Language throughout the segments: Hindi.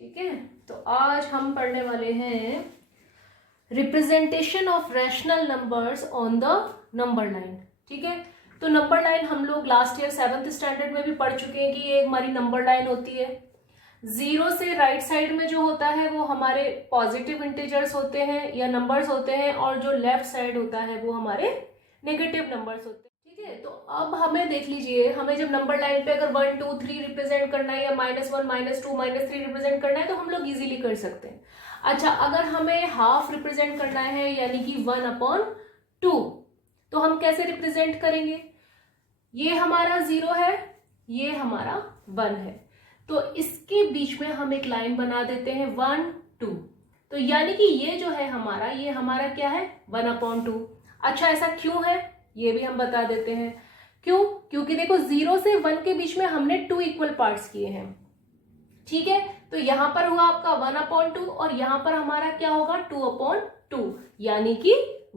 ठीक है, तो आज हम पढ़ने वाले हैं representation of rational numbers on the number line. ठीक है, तो नंबर लाइन हम लोग लास्ट ईयर 7th स्टैंडर्ड में भी पढ़ चुके हैं कि ये हमारी नंबर लाइन होती है। जीरो से राइट साइड में जो होता है वो हमारे पॉजिटिव इंटीजर्स होते हैं या नंबर्स होते हैं, और जो लेफ्ट साइड होता है वो हमारे नेगेटिव नंबर्स होते हैं। ठीक है, तो अब हमें देख लीजिए, हमें जब नंबर लाइन पे अगर 1 2 3 रिप्रेजेंट करना है या -1 -2 -3 रिप्रेजेंट करना है तो हम लोग इजीली कर सकते हैं। अच्छा, अगर हमें हाफ रिप्रेजेंट करना है यानी कि 1/2, तो हम कैसे रिप्रेजेंट करेंगे? ये हमारा 0 है, ये हमारा 1 है, तो इसके बीच में हम एक लाइन बना देते हैं 1 2। तो यानी कि ये जो है ये हमारा क्या है? 1/2। अच्छा, ऐसा क्यों है ये भी हम बता देते हैं। क्यों? क्योंकि देखो 0 से 1 के बीच में हमने 2 इक्वल पार्ट्स किए हैं। ठीक है, तो यहां पर हुआ आपका 1/2 और यहां पर हमारा क्या होगा? 2/2, यानी कि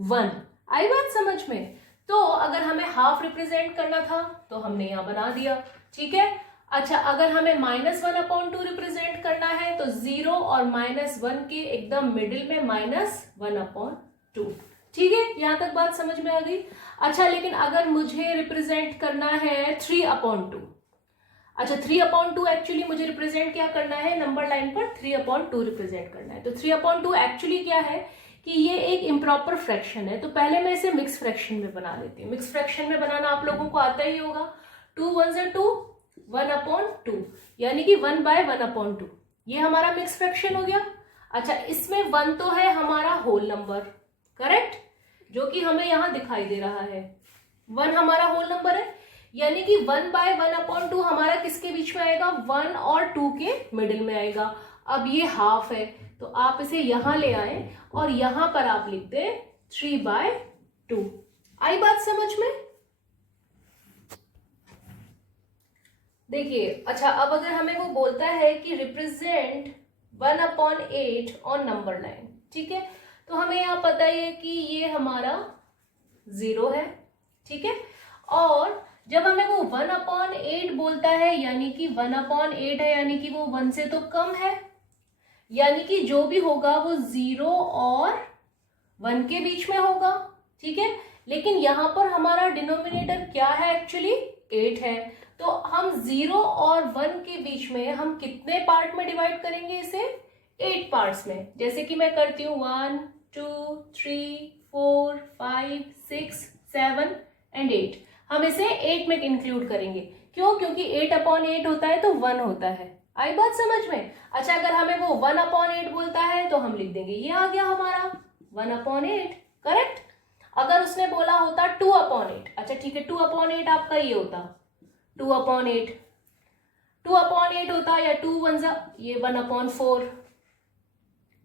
1। आई बात समझ में? तो अगर हमें हाफ रिप्रेजेंट करना था तो हमने यहां बना दिया। ठीक है, अच्छा, अगर हमें -1/2 रिप्रेजेंट करना है तो 0 और -1 के एकदम मिडिल में -1/2। ठीक है, यहां तक बात समझ में आ गई। अच्छा, लेकिन अगर मुझे रिप्रेजेंट करना है 3/2, अच्छा 3/2 एक्चुअली मुझे रिप्रेजेंट क्या करना है? नंबर लाइन पर 3/2 रिप्रेजेंट करना है। तो 3/2 एक्चुअली क्या है कि ये एक इम्प्रॉपर फ्रैक्शन है, तो पहले मैं इसे मिक्स फ्रैक्शन में बना लेती हूँ। मिक्स फ्रैक्शन में बनाना आप लोगों को आता ही होगा। 2 1 से 2, 1/2, यानी कि 1/1/2। ये हमारा मिक्स फ्रैक्शन हो गया। अच्छा, इसमें 1 तो है हमारा होल नंबर, करेक्ट, जो कि हमें यहां दिखाई दे रहा है। 1 हमारा होल नंबर है, यानी कि 1/1/2 हमारा किसके बीच में आएगा? 1 और 2 के मिडिल में आएगा। अब ये हाफ है तो आप इसे यहां ले आए और यहां पर आप लिख दे 3/2। आई बात समझ में? देखिए, अच्छा, अब अगर हमें वो बोलता है कि रिप्रेजेंट 1/8 ऑन नंबर लाइन, ठीक है, तो हमें यहां पता है कि ये हमारा 0 है। ठीक है, और जब हमें वो 1/8 बोलता है यानी कि 1/8 है, यानी कि वो 1 से तो कम है, यानी कि जो भी होगा वो 0 और 1 के बीच में होगा। ठीक है, लेकिन यहां पर हमारा डिनोमिनेटर क्या है? एक्चुअली 8 है, तो हम 0 और 1 के बीच में हम कितने पार्ट में डिवाइड करेंगे इसे? 8 पार्ट्स में। जैसे कि मैं करती हूँ 1 2 3 4 5 6 7 एंड 8। हम इसे 8 में इंक्लूड करेंगे। क्यों? क्योंकि 8/8 होता है तो 1 होता है। आई बात समझ में? अच्छा, अगर हमें वो 1/8 बोलता है तो हम लिख देंगे, ये आ गया हमारा 1/8, करेक्ट। अगर उसने बोला होता 2/8, अच्छा ठीक है, 2/8 आपका ये होता 2/8 होता, या 2 1 ये 1/4।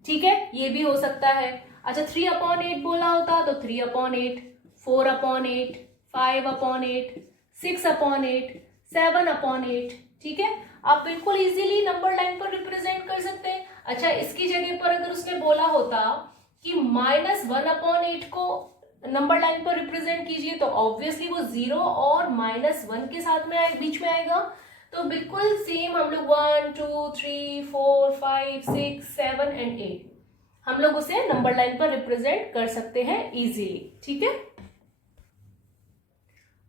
ठीक है, ये भी हो सकता है। अच्छा, 3/8 बोला होता तो 3/8, 4/8, 5/8, 6/8, 7/8। ठीक है, आप बिल्कुल इजीली नंबर लाइन पर रिप्रेजेंट कर सकते हैं। अच्छा, इसकी जगह पर अगर उसने बोला होता कि -1/8 को नंबर लाइन पर रिप्रेजेंट कीजिए, तो ऑब्वियसली वो 0 और -1 के साथ में बीच में आएगा। तो बिल्कुल सेम हम लोग 1 2 3 4 5 6 7 एंड 8 हम लोग उसे नंबर लाइन पर रिप्रेजेंट कर सकते हैं इजीली। ठीक है,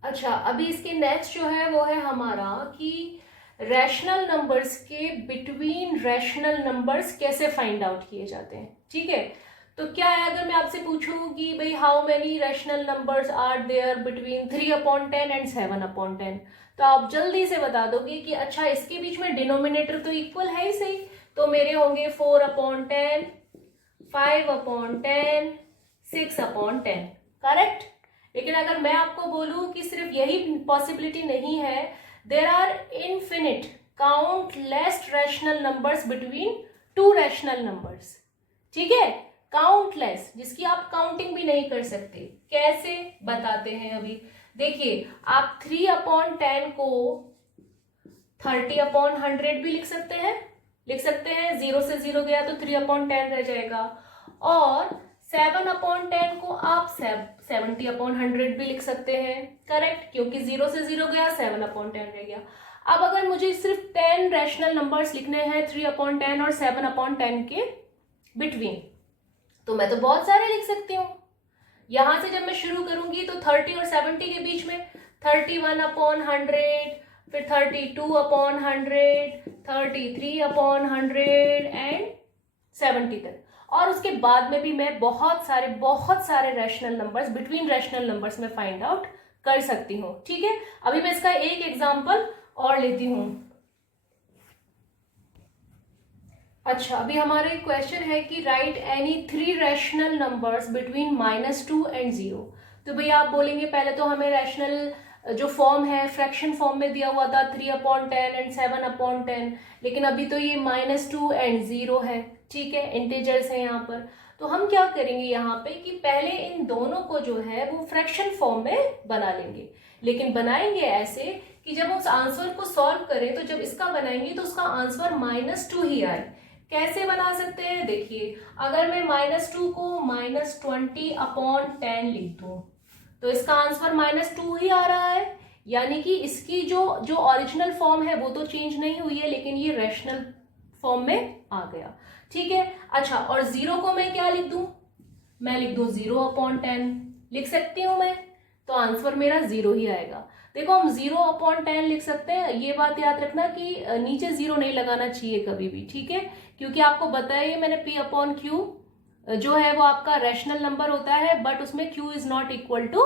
अच्छा, अभी इसके नेक्स्ट जो है वो है हमारा कि रैशनल नंबर्स के बिटवीन रैशनल नंबर्स कैसे फाइंड आउट किए जाते हैं। ठीक है, तो क्या है, अगर मैं आपसे पूछूं कि भाई how many rational numbers are there between 3/10 and 7/10, तो आप जल्दी से बता दोगे कि अच्छा इसके बीच में डिनोमिनेटर तो इक्वल है ही सही, तो मेरे होंगे 4/10, 5/10, 6/10, करेक्ट। लेकिन अगर मैं आपको बोलूं कि सिर्फ यही पॉसिबिलिटी नहीं है, there are infinite countless rational numbers between 2 rational numbers. ठीक है, काउंटलेस, जिसकी आप काउंटिंग भी नहीं कर सकते। कैसे बताते हैं अभी। देखिए, आप 3/10 को 30/100 भी लिख सकते हैं, 0 से 0 गया तो 3/10 रह जाएगा, और 7/10 को आप 70/100 भी लिख सकते हैं, करेक्ट, क्योंकि 0 से 0 गया 7/10 रह गया। अब अगर मुझे सिर्फ 10 रैशनल नंबर्स लिखने हैं 3/10 और 7/10 के बिटवीन, तो मैं तो बहुत सारे लिख सकती हूँ। यहां से जब मैं शुरू करूंगी तो 30 और 70 के बीच में 31/100, फिर 32/100, 33/100 एंड 70 तक। और उसके बाद में भी मैं बहुत सारे rational numbers, between rational numbers में फाइंड आउट कर सकती हूँ। ठीक है, अभी मैं इसका एक एग्जांपल और लेती हूँ। अच्छा, अभी हमारा एक क्वेश्चन है कि right any 3 rational numbers between -2 and 0। तो भैया आप बोलेंगे पहले तो हमें रैशनल जो फॉर्म है फ्रैक्शन फॉर्म में दिया हुआ था 3/10 एंड 7/10, लेकिन अभी तो ये -2 एंड 0 है। ठीक है, इंटीजर्स है यहाँ पर। तो हम क्या करेंगे यहाँ पे कि पहले इन दोनों को जो है वो फ्रैक्शन फॉर्म में बना लेंगे, लेकिन बनाएंगे ऐसे कि जब उस आंसर को सॉल्व करें तो जब इसका बनाएंगे तो उसका आंसर -2 ही आए। कैसे बना सकते हैं, देखिए अगर मैं -2 को -20/10 लिख दूं तो इसका आंसर -2 ही आ रहा है, यानी कि इसकी जो ओरिजिनल फॉर्म है वो तो चेंज नहीं हुई है, लेकिन ये रैशनल फॉर्म में आ गया। ठीक है, अच्छा, और 0 को मैं क्या लिख दूं, मैं लिख दूं 0/10 लिख सकती हूं मैं, तो आंसर मेरा 0 ही आएगा। देखो हम 0/10 लिख सकते हैं, ये बात याद रखना कि नीचे 0 नहीं लगाना चाहिए कभी भी। ठीक है, क्योंकि आपको बताया मैंने P/Q जो है वो आपका रैशनल नंबर होता है, बट उसमें Q is not equal to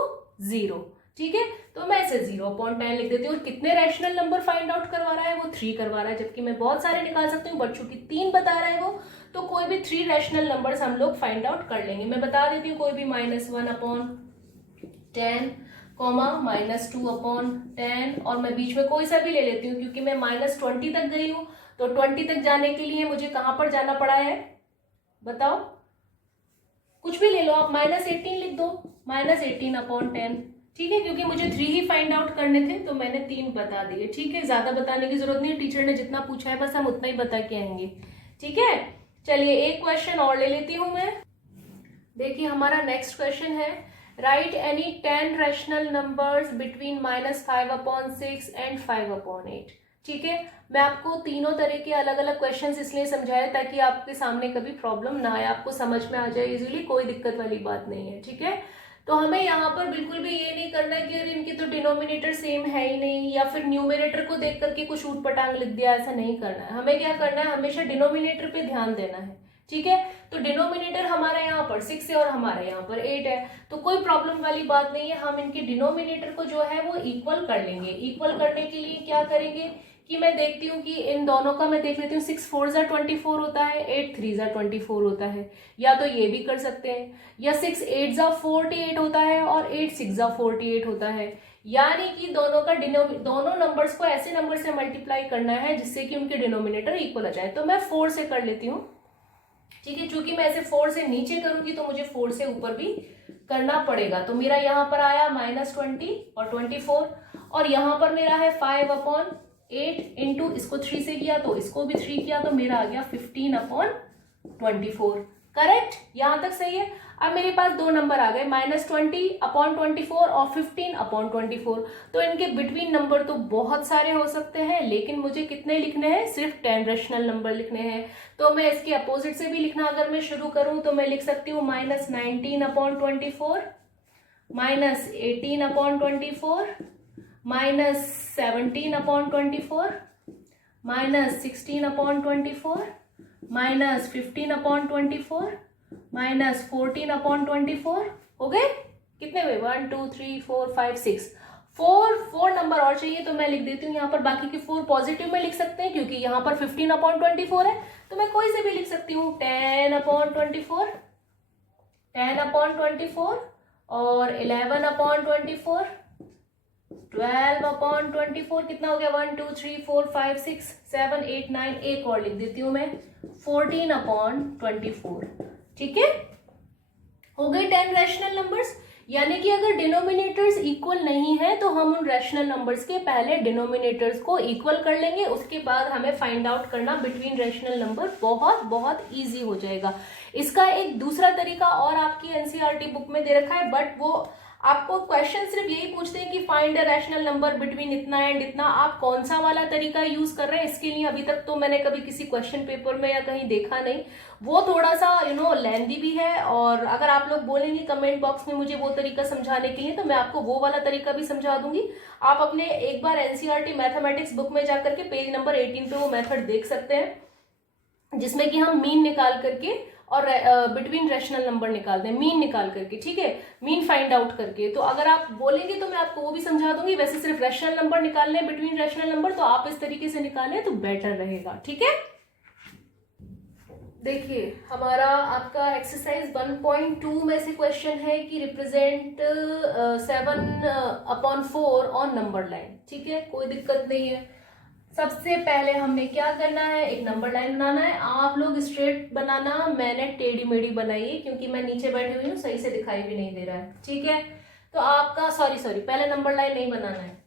0। ठीक है, तो मैं इसे 0/10 लिख देती हूँ। और कितने रैशनल नंबर फाइंड आउट करवा रहा है, वो 3 करवा रहा है, जबकि मैं बहुत सारे निकाल सकती हूँ, बट चूंकि 3 बता रहा है वो, तो कोई भी 3 रैशनल नंबर्स हम लोग फाइंड आउट कर लेंगे। मैं बता देती हूँ, कोई भी -1/10 -2/10, और मैं बीच में कोई सा भी ले लेती हूँ, क्योंकि मैं -20 तक गई हूँ, तो 20 तक जाने के लिए मुझे कहां पर जाना पड़ा है बताओ, कुछ भी ले लो आप, -18 लिख दो, -18/10। ठीक है, क्योंकि मुझे 3 ही फाइंड आउट करने थे तो मैंने 3 बता दिए। ठीक है, ज्यादा बताने की जरूरत नहीं, टीचर ने जितना पूछा है बस हम उतना ही बता के आएंगे। ठीक है, चलिए एक क्वेश्चन और ले लेती हूं मैं। देखिए हमारा नेक्स्ट क्वेश्चन है, right any 10 rational numbers between -5/6 and 5/8। ठीक है, मैं आपको तीनों तरह के अलग अलग क्वेश्चंस इसलिए समझाए ताकि आपके सामने कभी प्रॉब्लम ना आए, आपको समझ में आ जाए इजीली, कोई दिक्कत वाली बात नहीं है। ठीक है, तो हमें यहाँ पर बिल्कुल भी ये नहीं करना है कि अरे इनकी तो डिनोमिनेटर सेम है ही नहीं, या फिर न्यूमरेटर को देख करके कुछ ऊट पटांग लिख दिया, ऐसा नहीं करना है। हमें क्या करना है, हमेशा डिनोमिनेटर पे ध्यान देना है। ठीक है, तो डिनोमिनेटर हमारा यहाँ पर 6 है और हमारे यहाँ पर 8 है, तो कोई प्रॉब्लम वाली बात नहीं है। हम इनके डिनोमिनेटर को जो है वो इक्वल कर लेंगे। इक्वल करने के लिए क्या करेंगे कि मैं देखती हूँ कि इन दोनों का मैं देख लेती हूँ, 6 4 24 होता है, 8 3 24 होता है, या तो ये भी कर सकते हैं, या 6 8 48 होता है और 8 6 48 होता है। यानी कि दोनों नंबर्स को ऐसे नंबर से मल्टीप्लाई करना है जिससे कि उनके डिनोमिनेटर इक्वल आ जाए। तो मैं 4 से कर लेती हूँ। ठीक है, चूंकि मैं ऐसे 4 से नीचे करूंगी तो मुझे 4 से ऊपर भी करना पड़ेगा। तो मेरा यहाँ पर आया -20 और 24, और यहाँ पर मेरा है 5/8 इंटू इसको 3 से किया तो इसको भी 3 किया, तो मेरा आ गया 15/24। करेक्ट, यहां तक सही है। अब मेरे पास दो नंबर आ गए, -20/24 और 15/24। तो इनके बिटवीन नंबर तो बहुत सारे हो सकते हैं, लेकिन मुझे कितने लिखने हैं, सिर्फ 10 रैशनल नंबर लिखने हैं। तो मैं इसके अपोजिट से भी लिखना अगर मैं शुरू करूं तो मैं लिख सकती हूँ -19/24, -18/24, -17/24, -16/24, -15/24, -14/24। हो गए कितने हुए, 1 2 3 4 5 6, 4 नंबर और चाहिए, तो मैं लिख देती हूँ यहाँ पर। बाकी के 4 पॉजिटिव में लिख सकते हैं क्योंकि यहाँ पर 15/24 है, तो मैं कोई से भी लिख सकती हूँ, 10/24, 10/24 और 11/24, 12/24, कितना हो गया, 1 2 3 4 5 6 7 8 9, एक और लिख देती हूँ मैं, 14/24। ठीक है, हो गए 10 रैशनल नंबर्स। यानी कि अगर डिनोमिनेटर्स इक्वल नहीं है तो हम उन रैशनल नंबर्स के पहले डिनोमिनेटर्स को इक्वल कर लेंगे, उसके बाद हमें फाइंड आउट करना बिटवीन रैशनल नंबर बहुत बहुत इजी हो जाएगा। इसका एक दूसरा तरीका और आपकी एनसीईआरटी बुक में दे रखा है, बट वो आपको क्वेश्चन सिर्फ यही पूछते हैं कि find a rational number between इतना एंड इतना, आप कौन सा वाला तरीका यूज कर रहे हैं इसके लिए अभी तक तो मैंने कभी किसी क्वेश्चन पेपर में या कहीं देखा नहीं। वो थोड़ा सा लेंदी भी है, और अगर आप लोग बोलेंगे कमेंट बॉक्स में मुझे वो तरीका समझाने के लिए तो मैं आपको वो वाला तरीका भी समझा दूंगी। आप अपने एक बार एनसीईआरटी मैथमेटिक्स बुक में जाकर के पेज नंबर 18 पे वो मेथड देख सकते हैं, जिसमें कि हम मीन निकाल करके और बिटवीन रैशनल नंबर निकालते हैं, मीन निकाल करके, ठीक है, मीन फाइंड आउट करके। तो अगर आप बोलेंगे तो मैं आपको वो भी समझा दूंगी। वैसे सिर्फ रैशनल नंबर निकालने हैं, बिटवीन रैशनल नंबर, तो आप इस तरीके से निकालें तो बेटर रहेगा, ठीक है। देखिए हमारा आपका एक्सरसाइज 1.2 में से क्वेश्चन है कि रिप्रेजेंट 7/4 ऑन नंबर लाइन, ठीक है, कोई दिक्कत नहीं है। सबसे पहले हमें क्या करना है, एक नंबर लाइन बनाना है। आप लोग स्ट्रेट बनाना, मैंने टेढ़ी मेढ़ी बनाई है क्योंकि मैं नीचे बैठी हुई हूँ, सही से दिखाई भी नहीं दे रहा है, ठीक है। तो आपका सॉरी पहले नंबर लाइन नहीं बनाना है,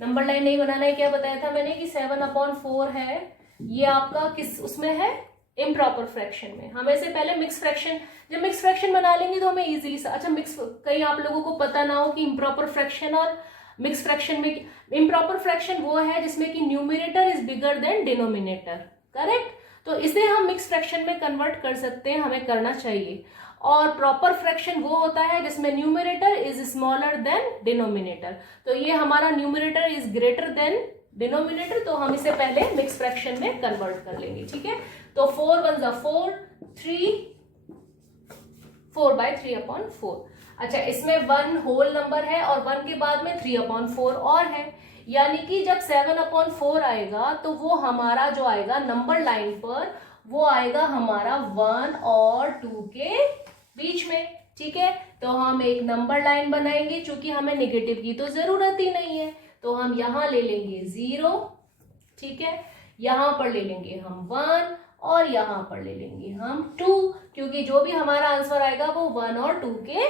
नंबर लाइन नहीं बनाना है। क्या बताया था मैंने कि 7/4 है, ये आपका किस उसमें है, इम्प्रॉपर फ्रैक्शन में। हमें से पहले मिक्स फ्रैक्शन, जब मिक्स फ्रैक्शन बना लेंगे तो हमें इजीली, अच्छा मिक्स, कहीं आप लोगों को पता ना हो कि इम्प्रॉपर फ्रैक्शन और मिक्स फ्रैक्शन में, इम्प्रॉपर फ्रैक्शन वो है जिसमें कि numerator is bigger than denominator, correct. तो इसे हम मिक्स फ्रैक्शन में कन्वर्ट कर सकते हैं, हमें करना चाहिए। और प्रॉपर फ्रैक्शन वो होता है जिसमें numerator is smaller than denominator. तो ये हमारा numerator is greater than denominator, तो हम इसे पहले मिक्स फ्रैक्शन में कन्वर्ट कर लेंगे, ठीक है। तो 4 1 4, 3 4/3/4। अच्छा, इसमें 1 होल नंबर है और 1 के बाद में 3/4 और है, यानी कि जब 7/4 आएगा तो वो हमारा जो आएगा नंबर लाइन पर, वो आएगा हमारा 1 और 2 के बीच में, ठीक है। तो हम एक नंबर लाइन बनाएंगे, चूंकि हमें नेगेटिव की तो जरूरत ही नहीं है, तो हम यहां ले लेंगे 0, ठीक है, यहां पर ले लेंगे हम 1 और यहां पर ले लेंगे हम 2, क्योंकि जो भी हमारा आंसर आएगा वो 1 और 2 के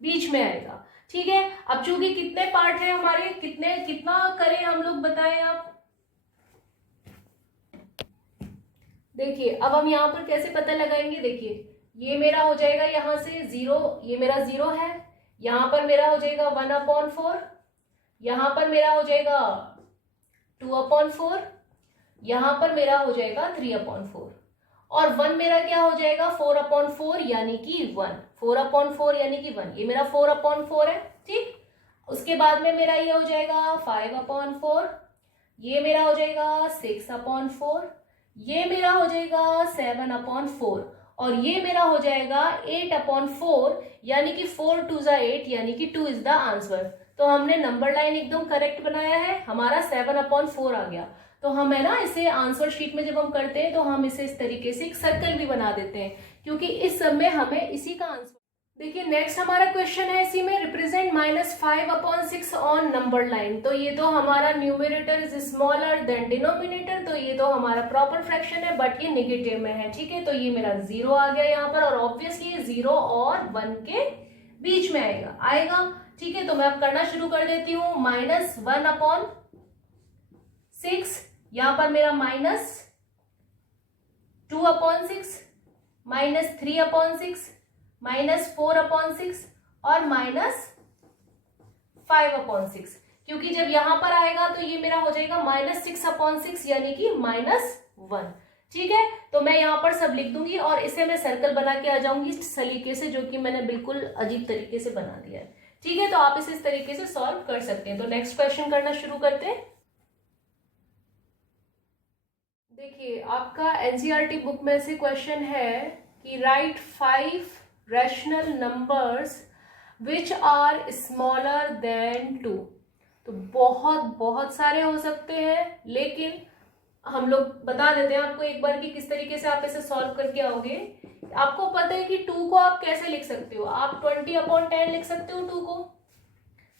बीच में आएगा, ठीक है। अब चूंकि कितने पार्ट है हमारे, कितना करें हम लोग, बताएं आप। देखिए अब हम यहाँ पर कैसे पता लगाएंगे, देखिए ये मेरा हो जाएगा यहां से 0, ये मेरा 0 है, यहां पर मेरा हो जाएगा 1/4, यहां पर मेरा हो जाएगा 2/4, यहां पर मेरा हो जाएगा 3/4, और 1 मेरा क्या हो जाएगा 4/4 यानी कि 1, 4/4 यानी कि 1, ये मेरा 4/4 है, ठीक। उसके बाद में मेरा ये हो जाएगा 5/4, ये मेरा हो जाएगा 6/4, ये मेरा हो जाएगा 7/4, और ये मेरा हो जाएगा 8/4, यानी कि 4 2 8, यानी कि 2 इज द आंसर। तो हमने नंबर लाइन एकदम करेक्ट बनाया है, हमारा 7/4 आ गया। तो हम है ना, इसे आंसर शीट में जब हम करते हैं तो हम इसे इस तरीके से एक सर्कल भी बना देते हैं, क्योंकि इस सब में हमें इसी का आंसर। देखिए नेक्स्ट हमारा क्वेश्चन है इसी में, रिप्रेजेंट -5/6 ऑन नंबर लाइन। तो ये तो हमारा numerator is smaller than denominator, तो ये तो हमारा प्रॉपर फ्रैक्शन है, बट ये नेगेटिव में है, ठीक है। तो ये मेरा 0 आ गया यहाँ पर, और ऑब्वियसली 0 और 1 के बीच में आएगा, ठीक है। तो मैं अब करना शुरू कर देती हूँ, -1/6, यहां पर मेरा -2/6, -3/6, -4/6 और -5/6, क्योंकि जब यहां पर आएगा तो ये मेरा हो जाएगा -6/6, यानी कि -1, ठीक है। तो मैं यहां पर सब लिख दूंगी और इसे मैं सर्कल बना के आ जाऊंगी इस सलीके से, जो कि मैंने बिल्कुल अजीब तरीके से बना दिया है, ठीक है। तो आप इसे इस तरीके से सॉल्व कर सकते हैं। तो नेक्स्ट क्वेश्चन करना शुरू करते हैं। देखिए आपका एनसीईआरटी बुक में से क्वेश्चन है कि right 5 rational numbers which are smaller than 2। तो बहुत सारे हो सकते हैं, लेकिन हम लोग बता देते हैं आपको एक बार कि किस तरीके से आप इसे सॉल्व करके आओगे। आपको पता है कि 2 को आप कैसे लिख सकते हो, आप 20/10 लिख सकते हो 2 को,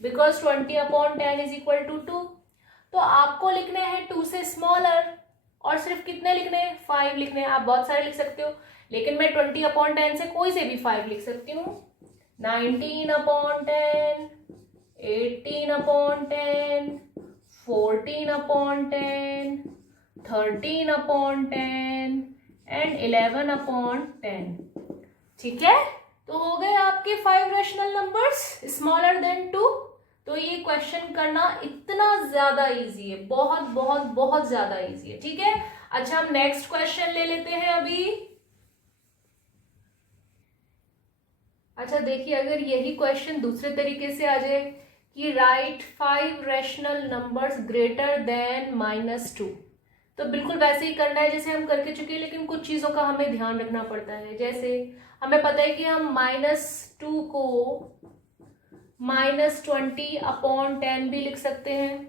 बिकॉज 20/10 इज इक्वल टू 2। तो आपको लिखने हैं 2 से स्मॉलर, और सिर्फ कितने लिखने हैं, 5 लिखने हैं। आप बहुत सारे लिख सकते हो, लेकिन मैं 20/10 से कोई से भी 5 लिख सकती हूँ, 19/10, 18/10, 14/10, 13/10 एंड 11/10, ठीक है। तो हो गए आपके 5 रैशनल नंबर्स स्मॉलर देन 2। तो ये क्वेश्चन करना इतना ज्यादा इजी है, बहुत बहुत बहुत ज्यादा इजी है, ठीक है। अच्छा हम नेक्स्ट क्वेश्चन ले लेते हैं अभी। अच्छा देखिए, अगर यही क्वेश्चन दूसरे तरीके से आ जाए कि right 5 rational numbers greater than -2, तो बिल्कुल वैसे ही करना है जैसे हम करके चुके हैं, लेकिन कुछ चीजों का हमें ध्यान रखना पड़ता है। जैसे हमें पता है कि हम -2 को -20/10 भी लिख सकते हैं।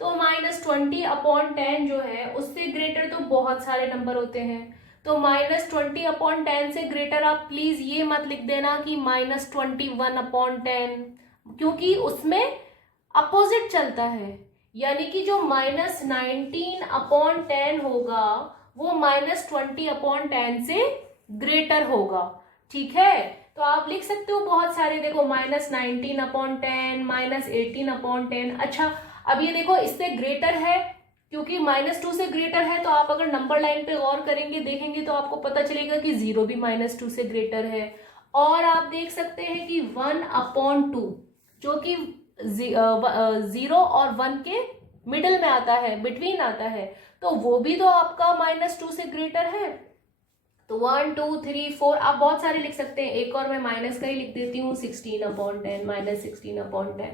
तो -20/10 जो है उससे ग्रेटर तो बहुत सारे नंबर होते हैं। तो -20/10 से ग्रेटर आप प्लीज ये मत लिख देना कि -21/10, क्योंकि उसमें अपोजिट चलता है, यानी कि जो -19/10 होगा वो -20/10 से ग्रेटर होगा, ठीक है। तो आप लिख सकते हो बहुत सारे, देखो -19/10, -18/10। अच्छा अब ये देखो इससे ग्रेटर है, क्योंकि -2 से ग्रेटर है, तो आप अगर नंबर लाइन पे गौर करेंगे देखेंगे तो आपको पता चलेगा कि 0 भी -2 से ग्रेटर है। और आप देख सकते हैं कि 1/2 जो कि 0 और 1 के मिडल में आता है, बिटवीन आता है, तो वो भी तो आपका -2 से ग्रेटर है। तो 1 2 3 4 आप बहुत सारे लिख सकते हैं। एक और मैं माइनस का ही लिख देती हूँ, 16/10 -16/10,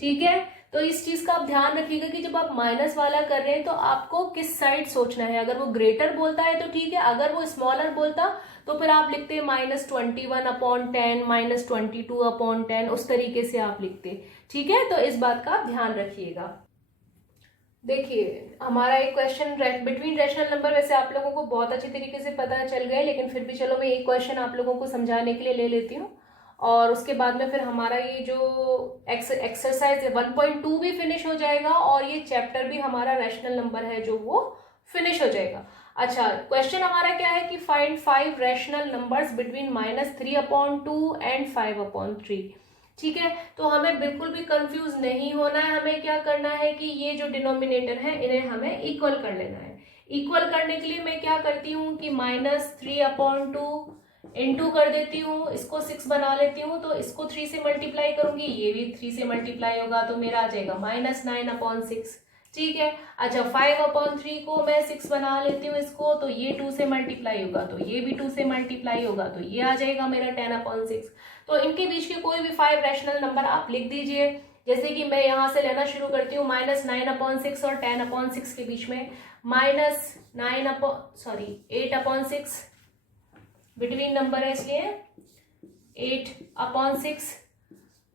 ठीक है। तो इस चीज का आप ध्यान रखिएगा कि जब आप माइनस वाला कर रहे हैं तो आपको किस साइड सोचना है। अगर वो ग्रेटर बोलता है तो ठीक है, अगर वो स्मॉलर बोलता तो फिर आप लिखते -21/10 -22/10, उस तरीके से आप लिखते, ठीक है। तो इस बात का आप ध्यान रखिएगा। देखिए हमारा एक क्वेश्चन बिटवीन रैशनल नंबर, वैसे आप लोगों को बहुत अच्छी तरीके से पता चल गए, लेकिन फिर भी चलो मैं एक क्वेश्चन आप लोगों को समझाने के लिए ले लेती हूँ, और उसके बाद में फिर हमारा ये जो एक्सरसाइज 1.2 भी फिनिश हो जाएगा, और ये चैप्टर भी हमारा रैशनल नंबर है जो वो फिनिश हो जाएगा। अच्छा क्वेश्चन हमारा क्या है कि find 5 rational numbers between -3/2 and 5/3, ठीक है। तो हमें बिल्कुल भी कंफ्यूज नहीं होना है। हमें क्या करना है कि ये जो डिनोमिनेटर है इन्हें हमें इक्वल कर लेना है। इक्वल करने के लिए मैं क्या करती हूँ कि -3/2 इंटू कर देती हूँ, इसको 6 बना लेती हूँ, तो इसको 3 से मल्टीप्लाई करूंगी, ये भी 3 से मल्टीप्लाई होगा, तो मेरा आ जाएगा -9/6, ठीक है। अच्छा 5/3 को मैं 6 बना लेती हूँ इसको, तो ये 2 से मल्टीप्लाई होगा, तो ये भी 2 से मल्टीप्लाई होगा, तो ये आ जाएगा मेरा 10/6। तो इनके बीच के कोई भी 5 रैशनल नंबर आप लिख दीजिए। जैसे कि मैं यहाँ से लेना शुरू करती हूँ, -9/6 और 10/6 के बीच में, -8/6 बिटवीन नंबर है इसलिए 8/6,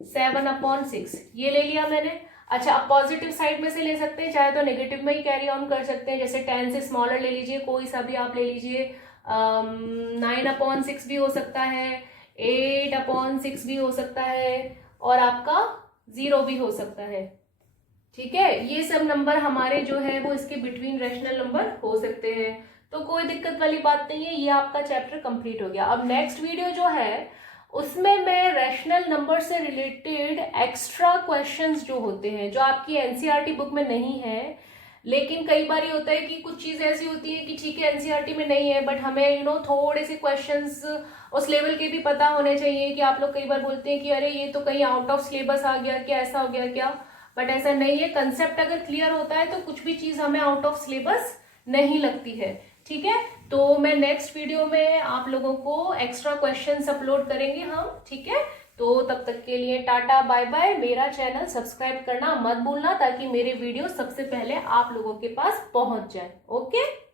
7/6 ये ले लिया मैंने। अच्छा अब पॉजिटिव साइड में से ले सकते हैं, चाहे तो नेगेटिव में ही कैरी ऑन कर सकते हैं, जैसे 10 से स्मॉलर ले लीजिए, कोई सा भी आप ले लीजिए, 9/6 भी हो सकता है, 8/6 भी हो सकता है, और आपका 0 भी हो सकता है, ठीक है। ये सब नंबर हमारे जो है वो इसके बिटवीन रैशनल नंबर हो सकते हैं, तो कोई दिक्कत वाली बात नहीं है। ये आपका चैप्टर कंप्लीट हो गया। अब नेक्स्ट वीडियो जो है उसमें मैं रैशनल नंबर से रिलेटेड एक्स्ट्रा क्वेश्चंस जो होते हैं, जो आपकी एनसीईआरटी बुक में नहीं है, लेकिन कई बार ये होता है कि कुछ चीज ऐसी होती है कि ठीक है एनसीईआरटी में नहीं है, बट हमें थोड़े से क्वेश्चंस उस लेवल के भी पता होने चाहिए। कि आप लोग कई बार बोलते हैं कि अरे ये तो कहीं आउट ऑफ सिलेबस आ गया क्या, ऐसा हो गया क्या, बट ऐसा नहीं है। कंसेप्ट अगर क्लियर होता है तो कुछ भी चीज हमें आउट ऑफ सिलेबस नहीं लगती है, ठीक है। तो मैं नेक्स्ट वीडियो में आप लोगों को एक्स्ट्रा क्वेश्चंस अपलोड करेंगे हम, ठीक है। तो तब तक के लिए टाटा बाय बाय। मेरा चैनल सब्सक्राइब करना मत भूलना, ताकि मेरे वीडियो सबसे पहले आप लोगों के पास पहुंच जाए। ओके।